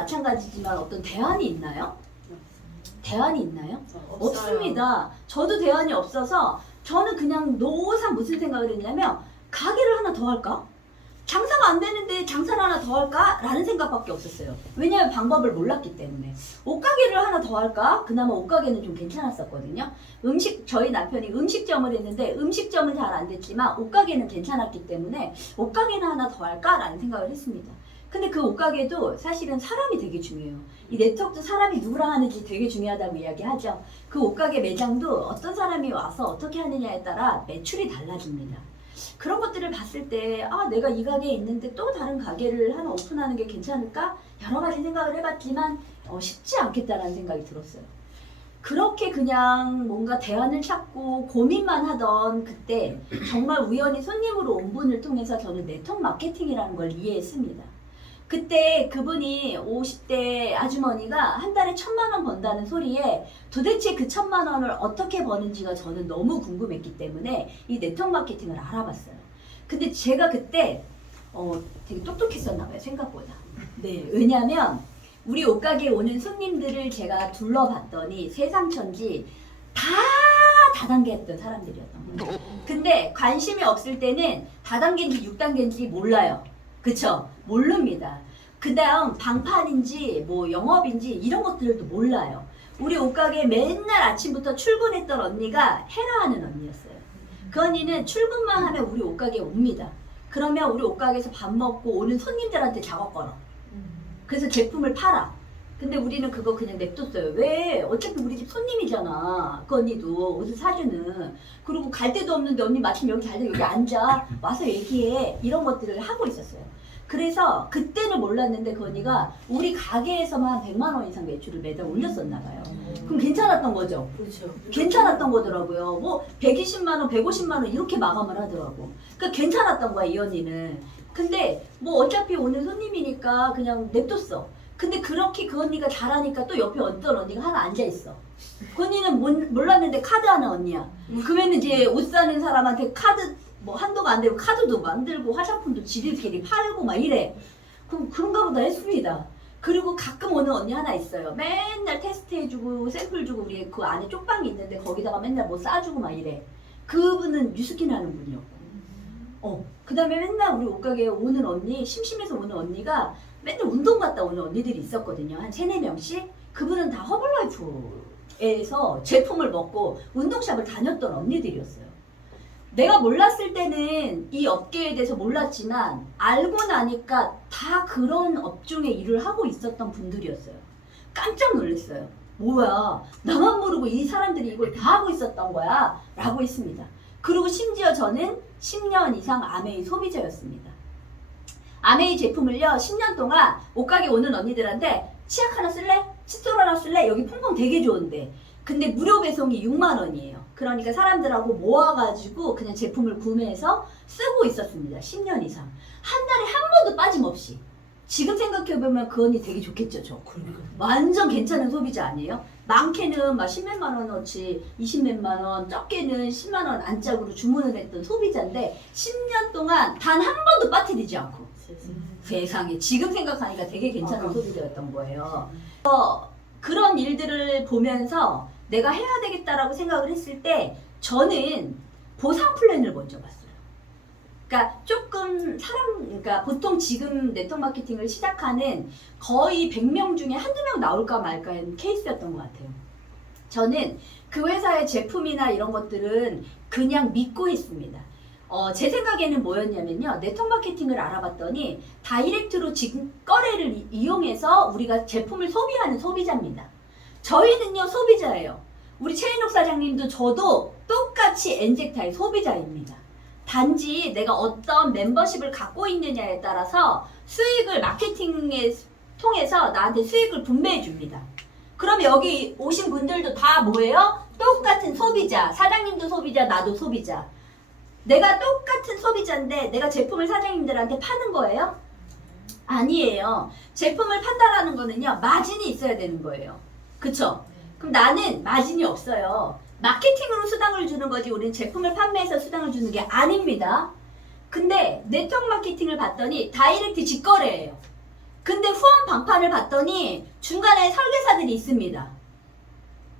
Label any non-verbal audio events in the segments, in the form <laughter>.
마찬가지지만 어떤 대안이 있나요? 대안이 있나요? 없어요. 없습니다. 저도 대안이 없어서 저는 그냥 노상 무슨 생각을 했냐면 가게를 하나 더 할까? 장사가 안 되는데 장사를 하나 더 할까? 라는 생각밖에 없었어요. 왜냐하면 방법을 몰랐기 때문에. 옷가게를 하나 더 할까? 그나마 옷가게는 좀 괜찮았었거든요. 음식, 저희 남편이 음식점을 했는데 음식점은 잘 안 됐지만 옷가게는 괜찮았기 때문에 옷가게는 하나 더 할까? 라는 생각을 했습니다. 근데 그 옷가게도 사실은 사람이 되게 중요해요. 이 네트워크도 사람이 누구랑 하는지 되게 중요하다고 이야기하죠. 그 옷가게 매장도 어떤 사람이 와서 어떻게 하느냐에 따라 매출이 달라집니다. 그런 것들을 봤을 때, 아, 내가 이 가게에 있는데 또 다른 가게를 하나 오픈하는 게 괜찮을까? 여러 가지 생각을 해봤지만, 어, 쉽지 않겠다라는 생각이 들었어요. 그렇게 그냥 뭔가 대안을 찾고 고민만 하던 그때, 정말 우연히 손님으로 온 분을 통해서 저는 네트워크 마케팅이라는 걸 이해했습니다. 그때 그분이 50대 아주머니가 한 달에 천만 원 번다는 소리에 도대체 그 천만 원을 어떻게 버는지가 저는 너무 궁금했기 때문에 이 네트워크 마케팅을 알아봤어요. 근데 제가 그때 어, 되게 똑똑했었나 봐요, 생각보다. 네, 왜냐면 우리 옷가게에 오는 손님들을 제가 둘러봤더니 세상 천지 다 다단계 했던 사람들이었던 거예요. 근데 관심이 없을 때는 다단계인지 6단계인지 몰라요. 그쵸? 모릅니다. 그 다음 방판인지 뭐 영업인지 이런 것들도 몰라요. 우리 옷가게 맨날 아침부터 출근했던 언니가 헤라 하는 언니였어요. 그 언니는 출근만 하면 우리 옷가게에 옵니다. 그러면 우리 옷가게에서 밥 먹고 오는 손님들한테 작업 걸어. 그래서 제품을 팔아. 근데 우리는 그거 그냥 냅뒀어요. 왜? 어차피 우리 집 손님이잖아. 그 언니도 옷을 사주는. 그리고 갈 데도 없는데 언니 마침 여기 잘 돼. 여기 앉아. 와서 얘기해. 이런 것들을 하고 있었어요. 그래서 그때는 몰랐는데 그 언니가 우리 가게에서만 100만 원 이상 매출을 매달 올렸었나 봐요. 그럼 괜찮았던 거죠. 그렇죠. 괜찮았던 거더라고요. 뭐 120만 원, 150만 원 이렇게 마감을 하더라고. 그러니까 괜찮았던 거야 이 언니는. 근데 뭐 어차피 오는 손님이니까 그냥 냅뒀어. 근데 그렇게 그 언니가 잘하니까 또 옆에 어떤 언니가 하나 앉아 있어. 그 언니는 몰- 몰랐는데 카드 하는 언니야. 그러면 이제 옷 사는 사람한테 카드 뭐 한도가 안 되고 카드도 만들고 화장품도 지들끼리 팔고 막 이래. 그럼 그런가 보다 했습니다. 그리고 가끔 오는 언니 하나 있어요. 맨날 테스트 해주고 샘플 주고 우리 그 안에 쪽방이 있는데 거기다가 맨날 뭐 싸주고 막 이래. 그분은 뉴스킨 하는 분이었고. 어. 그 다음에 맨날 우리 옷가게에 오는 언니, 심심해서 오는 언니가 맨날 운동 갔다 오는 언니들이 있었거든요. 한 세네 명씩. 그분은 다 허블라이프에서 제품을 먹고 운동샵을 다녔던 언니들이었어요. 내가 몰랐을 때는 이 업계에 대해서 몰랐지만 알고 나니까 다 그런 업종의 일을 하고 있었던 분들이었어요. 깜짝 놀랐어요. 뭐야, 나만 모르고 이 사람들이 이걸 다 하고 있었던 거야. 라고 했습니다. 그리고 심지어 저는 10년 이상 아메이 소비자였습니다. 아메이 제품을요, 10년 동안 옷가게 오는 언니들한테 치약 하나 쓸래? 칫솔 하나 쓸래? 여기 퐁퐁 되게 좋은데. 근데 무료 배송이 6만 원이에요. 그러니까 사람들하고 모아가지고 그냥 제품을 구매해서 쓰고 있었습니다. 10년 이상. 한 달에 한 번도 빠짐없이. 지금 생각해보면 그 언니 되게 좋겠죠, 저. 완전 괜찮은 소비자 아니에요? 많게는 막 10몇만 원어치 20몇만 원, 적게는 10만 원 안짝으로 주문을 했던 소비자인데 10년 동안 단 한 번도 빠뜨리지 않고 세상에 지금 생각하니까 되게 괜찮은 아, 소비자였던 거예요. 어, 그런 일들을 보면서 내가 해야 되겠다라고 생각을 했을 때 저는 보상 플랜을 먼저 봤어요. 그러니까 조금 사람, 그러니까 보통 지금 네트워크 마케팅을 시작하는 거의 100명 중에 한두 명 나올까 말까 하는 케이스였던 것 같아요. 저는 그 회사의 제품이나 이런 것들은 그냥 믿고 했습니다. 어, 제 생각에는 뭐였냐면요. 네트워크 마케팅을 알아봤더니 다이렉트로 직거래를 이- 이용해서 우리가 제품을 소비하는 소비자입니다. 저희는요, 소비자예요. 우리 최인욱 사장님도 저도 똑같이 엔젝타의 소비자입니다. 단지 내가 어떤 멤버십을 갖고 있느냐에 따라서 수익을 마케팅에 통해서 나한테 수익을 분배해 줍니다. 그럼 여기 오신 분들도 다 뭐예요? 똑같은 소비자. 사장님도 소비자, 나도 소비자. 내가 똑같은 소비자인데 내가 제품을 사장님들한테 파는 거예요? 아니에요. 제품을 판다라는 거는요, 마진이 있어야 되는 거예요. 그쵸? 그럼 나는 마진이 없어요. 마케팅으로 수당을 주는 거지, 우리는 제품을 판매해서 수당을 주는 게 아닙니다. 근데 네트워크 마케팅을 봤더니 다이렉트 직거래예요. 근데 후원 방판을 봤더니 중간에 설계사들이 있습니다.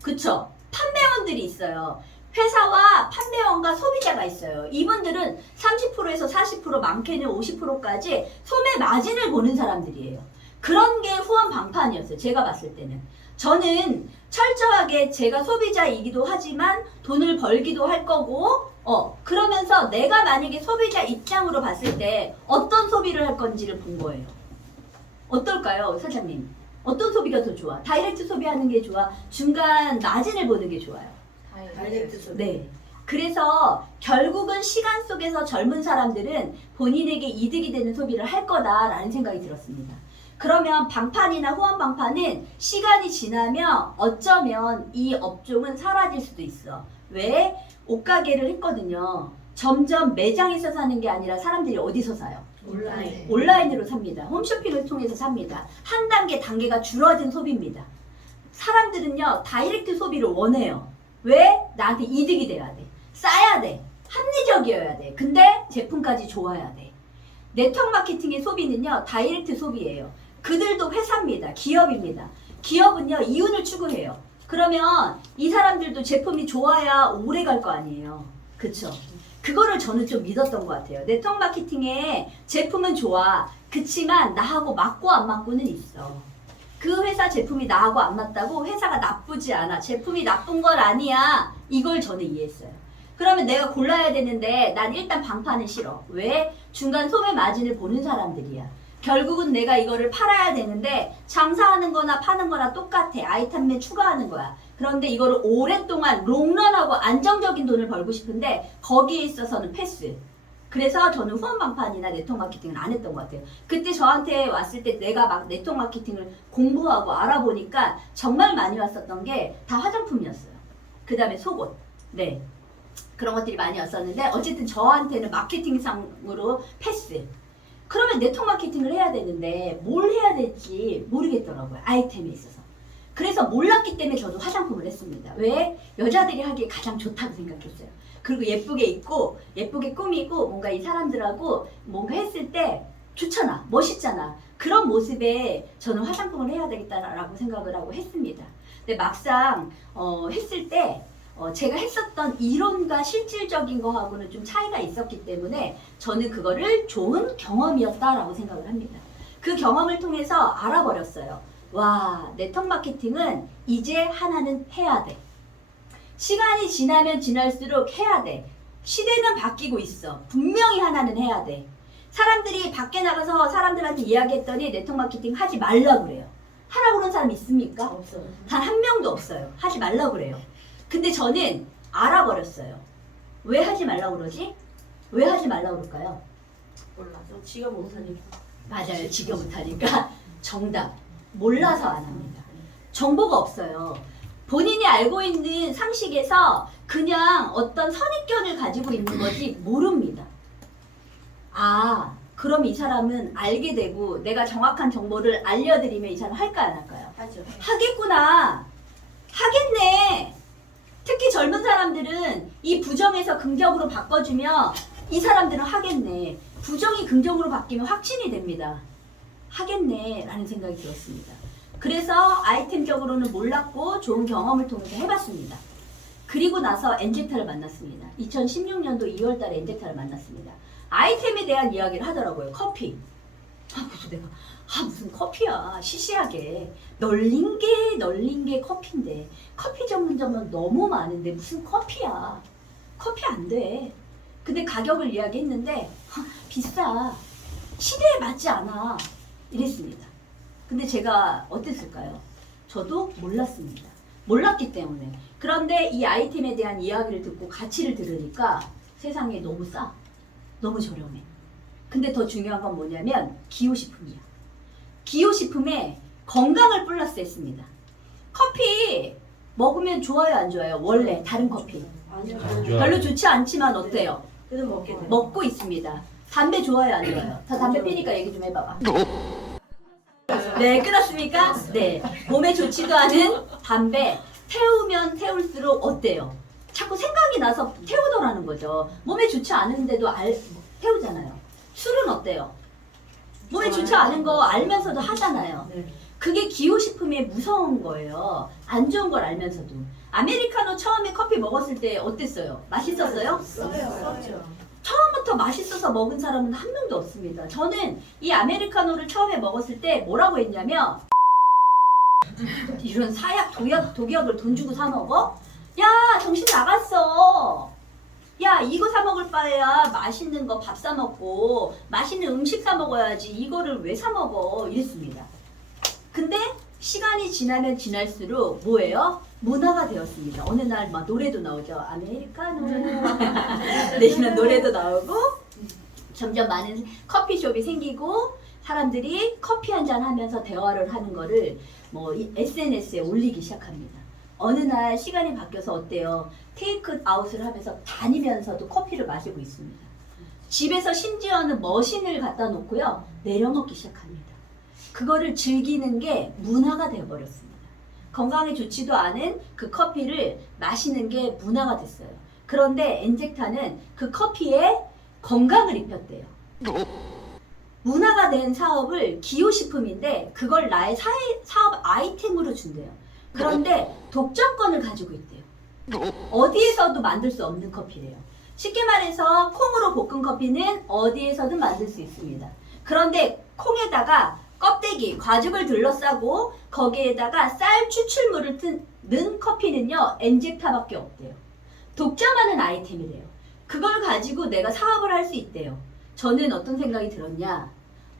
그쵸? 판매원들이 있어요. 회사와 판매원과 소비자가 있어요. 이분들은 30%에서 40% 많게는 50%까지 소매 마진을 보는 사람들이에요. 그런 게 후원 방판이었어요. 제가 봤을 때는. 저는 철저하게 제가 소비자이기도 하지만 돈을 벌기도 할 거고, 어, 그러면서 내가 만약에 소비자 입장으로 봤을 때 어떤 소비를 할 건지를 본 거예요. 어떨까요, 사장님? 어떤 소비가 더 좋아? 다이렉트 소비하는 게 좋아? 중간 마진을 보는 게 좋아요? 다이렉트 소비. 네. 그래서 결국은 시간 속에서 젊은 사람들은 본인에게 이득이 되는 소비를 할 거다라는 생각이 들었습니다. 그러면 방판이나 후원 방판은 시간이 지나면 어쩌면 이 업종은 사라질 수도 있어. 왜? 옷가게를 했거든요. 점점 매장에서 사는 게 아니라 사람들이 어디서 사요? 온라인. 온라인으로 삽니다. 홈쇼핑을 통해서 삽니다. 한 단계 단계가 줄어든 소비입니다. 사람들은요 다이렉트 소비를 원해요. 왜? 나한테 이득이 돼야 돼. 싸야 돼. 합리적이어야 돼. 근데 제품까지 좋아야 돼. 네트워크 마케팅의 소비는요 다이렉트 소비예요. 그들도 회사입니다. 기업입니다. 기업은요 이윤을 추구해요. 그러면 이 사람들도 제품이 좋아야 오래 갈 거 아니에요. 그쵸? 그거를 저는 좀 믿었던 것 같아요. 네트워크 마케팅의 제품은 좋아. 그치만 나하고 맞고 안 맞고는 있어. 그 회사 제품이 나하고 안 맞다고 회사가 나쁘지 않아. 제품이 나쁜 건 아니야. 이걸 저는 이해했어요. 그러면 내가 골라야 되는데 난 일단 방판은 싫어. 왜? 중간 소매 마진을 보는 사람들이야. 결국은 내가 이거를 팔아야 되는데 장사하는 거나 파는 거나 똑같아. 아이템에 추가하는 거야. 그런데 이거를 오랫동안 롱런하고 안정적인 돈을 벌고 싶은데 거기에 있어서는 패스. 그래서 저는 후원 방판이나 네트워크 마케팅을 안 했던 것 같아요. 그때 저한테 왔을 때 내가 막 네트워크 마케팅을 공부하고 알아보니까 정말 많이 왔었던 게 다 화장품이었어요. 그 다음에 속옷. 네. 그런 것들이 많이 왔었는데 어쨌든 저한테는 마케팅상으로 패스. 그러면 네트워크 마케팅을 해야 되는데 뭘 해야 될지 모르겠더라고요. 아이템에 있어서. 그래서 몰랐기 때문에 저도 화장품을 했습니다. 왜? 여자들이 하기에 가장 좋다고 생각했어요. 그리고 예쁘게 입고 예쁘게 꾸미고 뭔가 이 사람들하고 뭔가 했을 때 좋잖아. 멋있잖아. 그런 모습에 저는 화장품을 해야 되겠다라고 생각을 하고 했습니다. 근데 막상 어, 했을 때 어, 제가 했었던 이론과 실질적인 거하고는 좀 차이가 있었기 때문에 저는 그거를 좋은 경험이었다라고 생각을 합니다. 그 경험을 통해서 알아버렸어요. 와, 네트워크 마케팅은 이제 하나는 해야 돼. 시간이 지나면 지날수록 해야 돼. 시대는 바뀌고 있어. 분명히 하나는 해야 돼. 사람들이 밖에 나가서 사람들한테 이야기했더니 네트워크 마케팅 하지 말라고 그래요. 하라고 그런 사람 있습니까? 없어요. 단 한 명도 없어요. 하지 말라고 그래요. 근데 저는 알아버렸어요. 왜 하지 말라고 그러지? 왜 하지 말라고 그럴까요? 몰라서 지가 못하니까. 맞아요. 지겨 못하니까 <laughs> 정답. 몰라서 안 합니다. 정보가 없어요. 본인이 알고 있는 상식에서 그냥 어떤 선입견을 가지고 있는 거지 모릅니다. 아, 그럼 이 사람은 알게 되고 내가 정확한 정보를 알려드리면 이 사람 할까 안 할까요? 하죠. 하겠구나. 하겠네. 특히 젊은 사람들은 이 부정에서 긍정으로 바꿔주면 이 사람들은 하겠네. 부정이 긍정으로 바뀌면 확신이 됩니다. 하겠네. 라는 생각이 들었습니다. 그래서 아이템적으로는 몰랐고 좋은 경험을 통해서 해봤습니다. 그리고 나서 엔젝타를 만났습니다. 2016년도 2월 달에 엔젝타를 만났습니다. 아이템에 대한 이야기를 하더라고요. 커피. 내가, 아, 무슨 커피야. 시시하게. 널린 게, 널린 게 커피인데. 커피 전문점은 너무 많은데 무슨 커피야. 커피 안 돼. 근데 가격을 이야기했는데, 아, 비싸. 시대에 맞지 않아. 이랬습니다. 근데 제가 어땠을까요? 저도 몰랐습니다. 몰랐기 때문에. 그런데 이 아이템에 대한 이야기를 듣고 가치를 들으니까 세상에 너무 싸. 너무 저렴해. 근데 더 중요한 건 뭐냐면 기호식품이야. 기호식품에 건강을 플러스 했습니다. 커피 먹으면 좋아요 안 좋아요? 원래 다른 커피. 아니요. 별로 좋지 않지만 어때요? 그래도 먹게 돼. 먹고 있습니다. 담배 좋아요 안 좋아요? 다 담배 피니까 얘기 좀 해봐봐. 네, 끊었습니까? 네. 몸에 좋지도 않은 담배 태우면 태울수록 어때요? 자꾸 생각이 나서 태우더라는 거죠. 몸에 좋지 않은데도 알, 태우잖아요. 어때요? 몸에 좋지 않은 거 알면서도 하잖아요. 네. 그게 기호식품의 무서운 거예요. 안 좋은 걸 알면서도. 아메리카노 처음에 커피 먹었을 때 어땠어요? 맛있었어요? 써요. 써요. 처음부터 맛있어서 먹은 사람은 한 명도 없습니다. 저는 이 아메리카노를 처음에 먹었을 때 뭐라고 했냐면 이런 사약 독약 독약을 돈 주고 사 먹어? 야 정신 나갔어. 야 이거 사 먹을 바에야 맛있는 거 밥 사 먹고 맛있는 음식 사 먹어야지 이거를 왜 사 먹어 이랬습니다. 근데 시간이 지나면 지날수록 뭐예요? 문화가 되었습니다. 어느 날 막 노래도 나오죠. 아메리카노. 내시는 <laughs> 노래도 나오고 점점 많은 커피숍이 생기고 사람들이 커피 한 잔 하면서 대화를 하는 거를 뭐 SNS에 올리기 시작합니다. 어느 날 시간이 바뀌어서 어때요? 테이크 아웃을 하면서 다니면서도 커피를 마시고 있습니다. 집에서 심지어는 머신을 갖다 놓고요. 내려먹기 시작합니다. 그거를 즐기는 게 문화가 되어버렸습니다. 건강에 좋지도 않은 그 커피를 마시는 게 문화가 됐어요. 그런데 엔젝타는 그 커피에 건강을 입혔대요. 문화가 된 사업을 기호식품인데 그걸 나의 사, 사업 아이템으로 준대요. 그런데 독점권을 가지고 있대요. 어디에서도 만들 수 없는 커피래요. 쉽게 말해서 콩으로 볶은 커피는 어디에서든 만들 수 있습니다. 그런데 콩에다가 껍데기, 과즙을 둘러싸고 거기에다가 쌀 추출물을 튼- 커피는요 엔젝타밖에 없대요. 독점하는 아이템이래요. 그걸 가지고 내가 사업을 할 수 있대요. 저는 어떤 생각이 들었냐?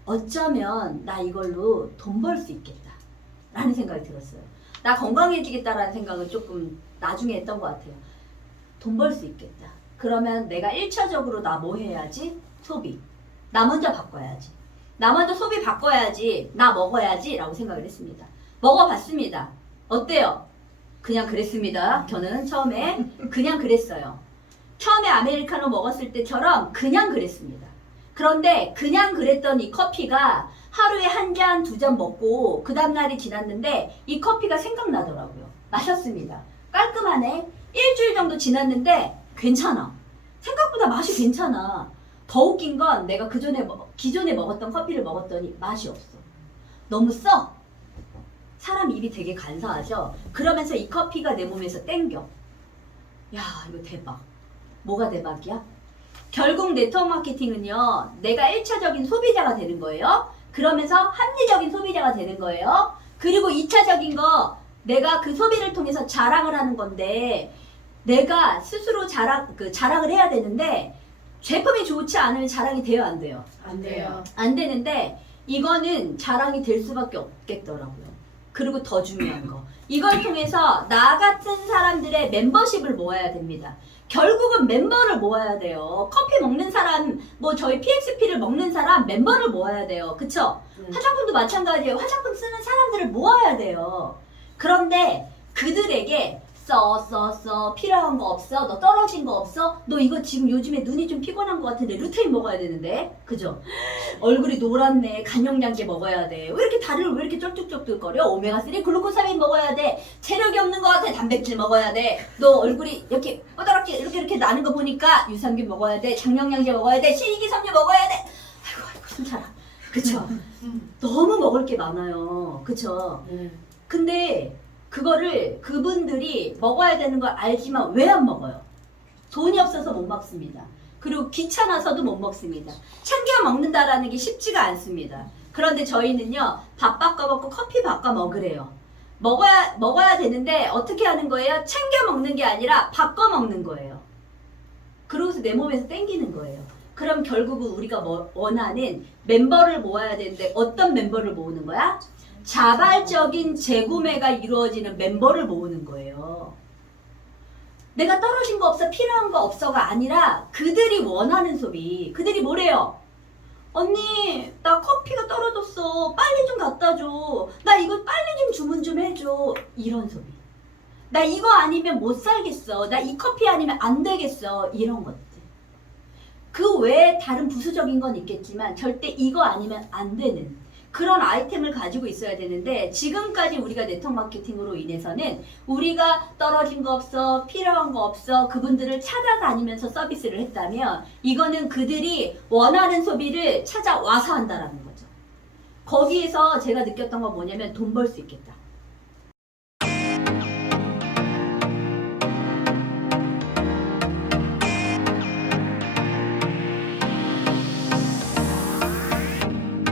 어쩌면 나 이걸로 돈 벌 수 있겠다. 라는 생각이 들었어요. 나 건강해지겠다라는 생각은 조금 나중에 했던 것 같아요. 돈 벌 수 있겠다. 그러면 내가 1차적으로 나 뭐 해야지? 소비. 나 먼저 바꿔야지. 나 먼저 소비 바꿔야지. 나 먹어야지. 라고 생각을 했습니다. 먹어봤습니다. 어때요? 그냥 그랬습니다. 저는 처음에 그냥 그랬어요. 처음에 아메리카노 먹었을 때처럼 그냥 그랬습니다. 그런데 그냥 그랬던 이 커피가 하루에 한 잔, 두 잔 먹고 그 다음날이 지났는데 이 커피가 생각나더라고요. 마셨습니다. 깔끔하네. 일주일 정도 지났는데 괜찮아. 생각보다 맛이 괜찮아. 더 웃긴 건 내가 그 전에 기존에 먹었던 커피를 먹었더니 맛이 없어. 너무 써. 사람 입이 되게 간사하죠. 그러면서 이 커피가 내 몸에서 땡겨. 야 이거 대박. 뭐가 대박이야? 결국 네트워크 마케팅은요, 내가 1차적인 소비자가 되는 거예요. 그러면서 합리적인 소비자가 되는 거예요. 그리고 2차적인 거, 내가 그 소비를 통해서 자랑을 하는 건데, 내가 스스로 자랑, 그 자랑을 해야 되는데, 제품이 좋지 않으면 자랑이 돼요, 안 돼요? 안 돼요. 안 되는데, 이거는 자랑이 될 수밖에 없겠더라고요. 그리고 더 중요한 거. 이걸 통해서 나 같은 사람들의 멤버십을 모아야 됩니다. 결국은 멤버를 모아야 돼요. 커피 먹는 사람, 뭐 저희 PXP를 먹는 사람 멤버를 모아야 돼요. 그쵸? 네. 화장품도 마찬가지예요. 화장품 쓰는 사람들을 모아야 돼요. 그런데 그들에게 써, 써, 써. 필요한 거 없어? 너 떨어진 거 없어? 너 이거 지금 요즘에 눈이 좀 피곤한 것 같은데 루테인 먹어야 되는데? 그죠? 얼굴이 노랗네. 간영양제 먹어야 돼. 왜 이렇게 다리를 왜 이렇게 쩔뚝쩔뚝거려? 오메가3 글루코사민 먹어야 돼. 체력이 없는 것 같아. 단백질 먹어야 돼. 너 얼굴이 이렇게 뽀드락게 이렇게 이렇게 나는 거 보니까 유산균 먹어야 돼. 장영양제 먹어야 돼. 식이섬유 먹어야 돼. 아이고 아이고 숨차라. 그쵸? 너무 먹을 게 많아요. 그쵸? 네. 근데 그거를 그분들이 먹어야 되는 걸 알지만 왜 안 먹어요? 돈이 없어서 못 먹습니다. 그리고 귀찮아서도 못 먹습니다. 챙겨 먹는다라는 게 쉽지가 않습니다. 그런데 저희는요, 밥 바꿔 먹고 커피 바꿔 먹으래요. 먹어야, 먹어야 되는데 어떻게 하는 거예요? 챙겨 먹는 게 아니라 바꿔 먹는 거예요. 그러고서 내 몸에서 땡기는 거예요. 그럼 결국은 우리가 뭐- 원하는 멤버를 모아야 되는데 어떤 멤버를 모으는 거야? 자발적인 재구매가 이루어지는 멤버를 모으는 거예요. 내가 떨어진 거 없어, 필요한 거 없어가 아니라 그들이 원하는 소비. 그들이 뭐래요? 언니, 나 커피가 떨어졌어. 빨리 좀 갖다 줘. 나 이거 빨리 좀 주문 좀 해줘. 이런 소비. 나 이거 아니면 못 살겠어. 나 이 커피 아니면 안 되겠어. 이런 것들. 그 외에 다른 부수적인 건 있겠지만 절대 이거 아니면 안 되는 그런 아이템을 가지고 있어야 되는데 지금까지 우리가 네트워크 마케팅으로 인해서는 우리가 떨어진 거 없어 필요한 거 없어 그분들을 찾아다니면서 서비스를 했다면 이거는 그들이 원하는 소비를 찾아와서 한다라는 거죠. 거기에서 제가 느꼈던 건 뭐냐면 돈 벌 수 있겠다.